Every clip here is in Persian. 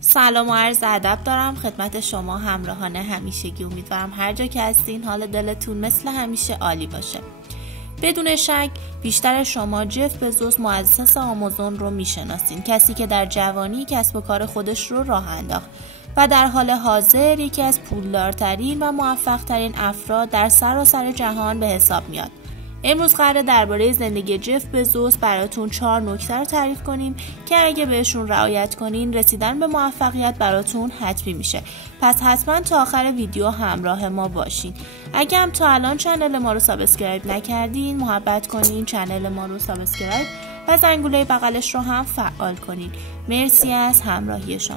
سلام و عرض ادب دارم خدمت شما همراهان همیشگی. امیدوارم هر جا که هستین حال دلتون مثل همیشه عالی باشه. بدون شک بیشتر شما جف بزوس مؤسس آمازون رو میشناسین، کسی که در جوانی کسب و کار خودش رو راه انداخت و در حال حاضر یکی از پولدارترین و موفقترین افراد در سراسر جهان به حساب میاد. امروز قراره درباره زندگی جف بزوس براتون 4 نکته رو تعریف کنیم که اگه بهشون رعایت کنین رسیدن به موفقیت براتون حتمی میشه. پس حتما تا آخر ویدیو همراه ما باشین. اگه هم تا الان چنل ما رو سابسکرایب نکردین محبت کنین چنل ما رو سابسکرایب و زنگوله بغلش رو هم فعال کنین. مرسی از همراهی شما.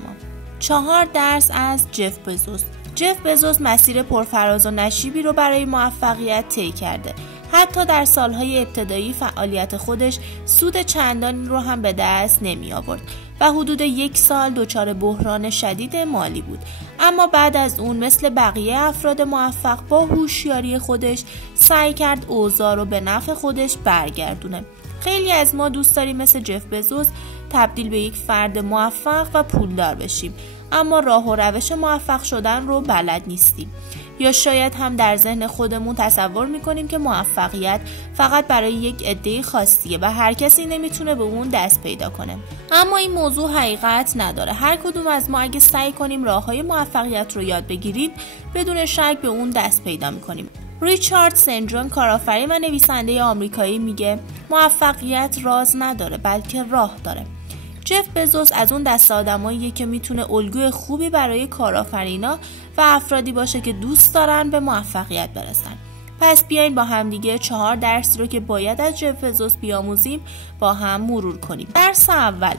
4 درس از جف بزوس. جف بزوس مسیر پرفراز و نشیبی رو برای موفقیت طی کرده. حتی در سالهای ابتدایی فعالیت خودش سود چندانی رو هم به دست نمی آورد و حدود 1 سال دچار بحران شدید مالی بود. اما بعد از اون مثل بقیه افراد موفق با هوشیاری خودش سعی کرد اوضاع رو به نفع خودش برگردونه. خیلی از ما دوست داریم مثل جف بزوس تبدیل به یک فرد موفق و پولدار بشیم، اما راه و روش موفق شدن رو بلد نیستیم. یا شاید هم در ذهن خودمون تصور میکنیم که موفقیت فقط برای یک عده خاصیه و هر کسی نمیتونه به اون دست پیدا کنه. اما این موضوع حقیقت نداره. هر کدوم از ما اگه سعی کنیم راههای موفقیت رو یاد بگیریم بدون شک به اون دست پیدا میکنیم. ریچارد سنجون کارآفرین و نویسنده آمریکایی میگه موفقیت راز نداره بلکه راه داره. جف بزوس از اون دسته آدماییه که میتونه الگوی خوبی برای کارآفرینا و افرادی باشه که دوست دارن به موفقیت برسن. پس بیاین با هم دیگه 4 درس رو که باید از جف بزوس بیاموزیم با هم مرور کنیم. درس اول،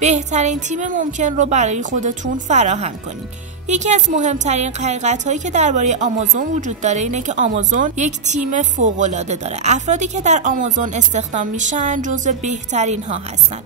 بهترین تیم ممکن رو برای خودتون فراهم کنید. یکی از مهمترین حقیقت‌هایی که درباره آمازون وجود داره اینه که آمازون یک تیم فوق‌العاده داره. افرادی که در آمازون استخدام میشن جزو بهترین ها هستن.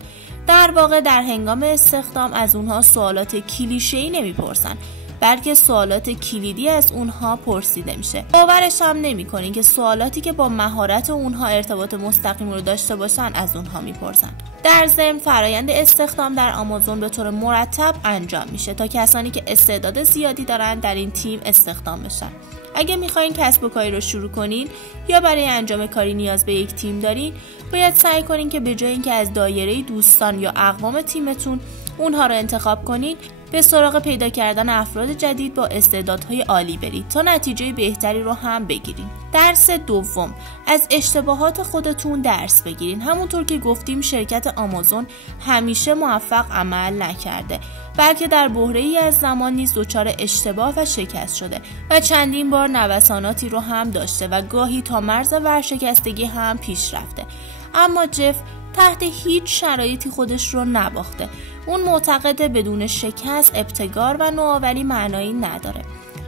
در واقع در هنگام استخدام از اونها سوالات کلیشه‌ای نمیپرسن، بلکه سوالات کلیدی از اونها پرسیده میشه. باورش هم نمی‌کنین که سوالاتی که با مهارت اونها ارتباط مستقیم رو داشته باشن از اونها میپرسن. در ضمن فرایند استخدام در آمازون به طور مرتب انجام میشه تا کسانی که استعداد زیادی دارن در این تیم استخدام بشن. اگه میخواین کسب و کاری رو شروع کنین یا برای انجام کاری نیاز به یک تیم دارین، باید سعی کنین که به جای اینکه از دایره دوستان یا اقوام تیمتون اونها رو انتخاب کنین، به سراغ پیدا کردن افراد جدید با استعدادهای عالی برید تا نتیجه بهتری رو هم بگیرین. درس دوم، از اشتباهات خودتون درس بگیرین. همونطور که گفتیم شرکت آمازون همیشه موفق عمل نکرده، بلکه در بحره‌ای از زمان نیز دچار اشتباه و شکست شده و چندین بار نوساناتی رو هم داشته و گاهی تا مرز ورشکستگی هم پیش رفته. اما جف تحت هیچ شرایطی خودش رو نباخته. اون معتقده بدون شکست ابتکار و نوآوری معنایی نداره.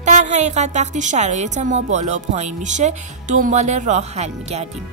در حقیقت وقتی شرایط ما بالا و پایین میشه دنبال راه حل میگردیم.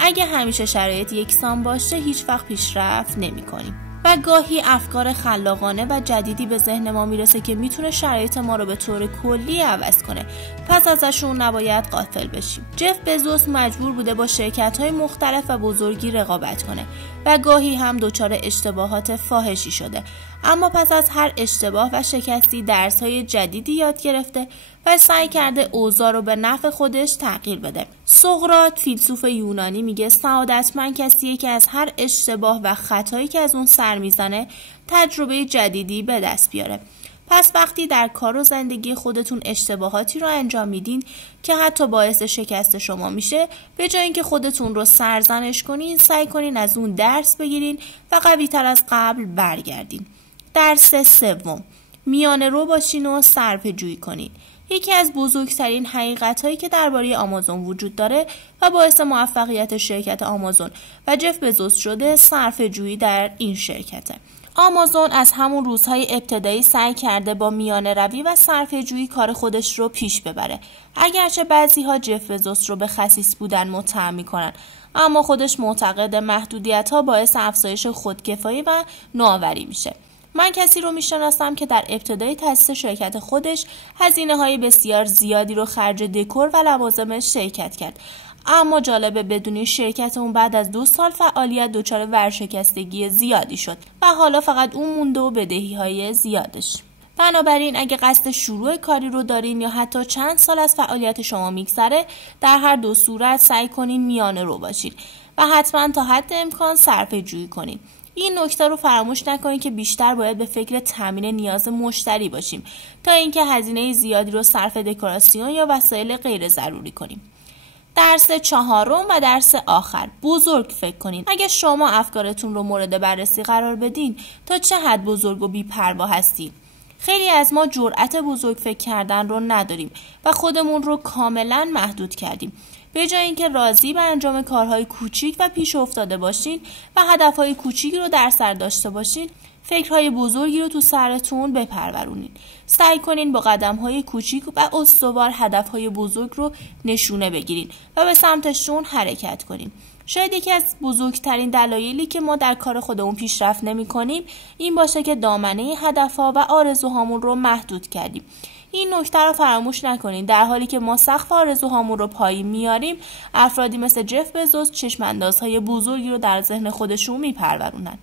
اگه همیشه شرایط یکسان باشه هیچ وقت پیشرفت نمی‌کنیم. و گاهی افکار خلاقانه و جدیدی به ذهن ما میرسه که میتونه شرایط ما رو به طور کلی عوض کنه. پس ازشون نباید غافل بشیم. جف بزوس مجبور بوده با شرکت‌های مختلف و بزرگی رقابت کنه و گاهی هم دچار اشتباهات فاحشی شده. اما پس از هر اشتباه و شکستی درس‌های جدیدی یاد گرفته و سعی کرده اوضاع رو به نفع خودش تغییر بده. سقراط فیلسوف یونانی میگه سعادتمند کسیه که از هر اشتباه و خطایی که از اون سر میزنه تجربه جدیدی به دست بیاره. پس وقتی در کار و زندگی خودتون اشتباهاتی رو انجام میدین که حتی باعث شکست شما میشه، به جای اینکه خودتون رو سرزنش کنین سعی کنین از اون درس بگیرین و قوی‌تر از قبل برگردین. درس سوم، میانه رو باشین و صرفه جویی کنین. یکی از بزرگترین حقیقت‌هایی که درباره آمازون وجود داره و باعث موفقیت شرکت آمازون و جف بزوس شده صرفه جویی در این شرکته. آمازون از همون روزهای ابتدایی سعی کرده با میانه روی و صرفه جویی کار خودش رو پیش ببره. اگرچه بعضی‌ها جف بزوس رو به خسیس بودن متهم می‌کنن، اما خودش معتقد محدودیت‌ها باعث افزایش خودکفایی و نوآوری میشه. من کسی رو میشناسم که در ابتدای تأسیس شرکت خودش هزینه‌های بسیار زیادی رو خرج دکور و لوازمش شرکت کرد، اما جالبه بدونین شرکت اون بعد از 2 سال فعالیت دچار ورشکستگی زیادی شد و حالا فقط اون مونده و بدهی‌های زیادش. بنابراین اگه قصد شروع کاری رو دارین یا حتی چند سال از فعالیت شما میگذره، در هر دو صورت سعی کنین میانه رو باشین و حتما تا حد امکان صرفه جویی کنین. این نکته رو فراموش نکنید که بیشتر باید به فکر تامین نیاز مشتری باشیم تا اینکه هزینه زیادی رو صرف دکوراسیون یا وسایل غیر ضروری کنیم. درس 4 و درس آخر، بزرگ فکر کنین. اگه شما افکارتون رو مورد بررسی قرار بدین، تا چه حد بزرگ و بی‌پروا هستین؟ خیلی از ما جرأت بزرگ فکر کردن رو نداریم و خودمون رو کاملا محدود کردیم. به جای اینکه راضی به انجام کارهای کوچیک و پیش افتاده باشین و هدفهای کوچیکی رو در سر داشته باشین، فکرهای بزرگی رو تو سرتون بپرورونین. سعی کنین با قدمهای کوچیک و استوار هدفهای بزرگ رو نشونه بگیرین و به سمتشون حرکت کنین. شاید یکی از بزرگترین دلایلی که ما در کار خودمون پیشرفت نمی‌کنیم این باشه که دامنه هدفها و آرزوهامون رو محدود کردیم. این نکته رو فراموش نکنین. در حالی که ما سقف آرزوهامون رو پایین میاریم، افرادی مثل جف بزوس چشم‌اندازهای بزرگی رو در ذهن خودشون میپرورونن.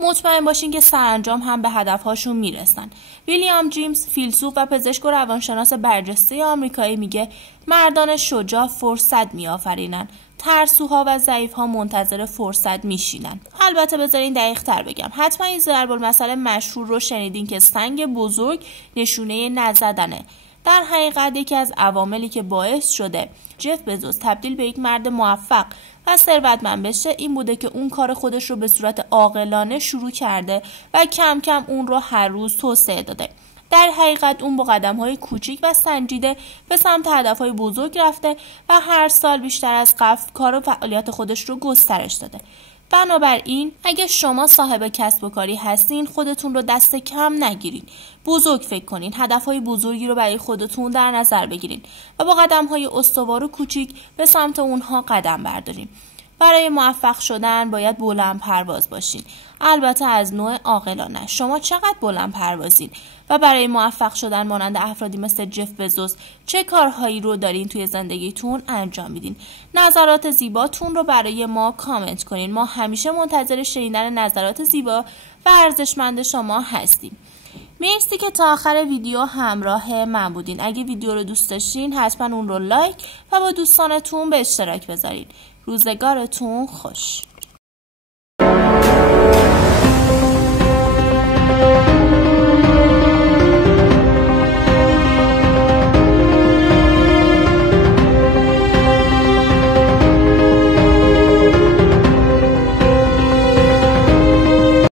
مطمئن باشین که سرانجام هم به هدفهاشون میرسن. ویلیام جیمز، فیلسوف و پزشک و روانشناس برجسته آمریکایی میگه مردان شجاع فرصت میآفرینن، ترسوها و ضعیف‌ها منتظر فرصت میشینن. البته بذارین دقیق تر بگم. حتما این ضرب‌المثل مشهور رو شنیدین که سنگ بزرگ نشونه نزدنه. در حقیقت یکی از عواملی که باعث شده جف بزوس تبدیل به یک مرد موفق و ثروتمند بشه این بوده که اون کار خودش رو به صورت عاقلانه شروع کرده و کم کم اون رو هر روز توسعه داده. در حقیقت اون با قدم‌های کوچیک و سنجیده به سمت هدف‌های بزرگ رفته و هر سال بیشتر از قبل کار و فعالیت خودش رو گسترش داده. بنابراین اگه شما صاحب کسب و کاری هستین، خودتون رو دست کم نگیرین. بزرگ فکر کنین، هدفهای بزرگی رو برای خودتون در نظر بگیرین و با قدم‌های استوار و کوچیک به سمت اونها قدم بردارین. برای موفق شدن باید بلند پرواز باشین. البته از نوع عاقلانه. شما چقدر بلند پروازین و برای موفق شدن مانند افرادی مثل جف بزوس چه کارهایی رو دارین توی زندگیتون انجام میدین؟ نظرات زیباتون رو برای ما کامنت کنین. ما همیشه منتظر شنیدن نظرات زیبا و ارزشمند شما هستیم. مرسی که تا آخر ویدیو همراه من بودین. اگه ویدیو رو دوست داشتین حتما اون رو لایک و با دوستانتون به اشتراک بذارین. روزگارتون خوش.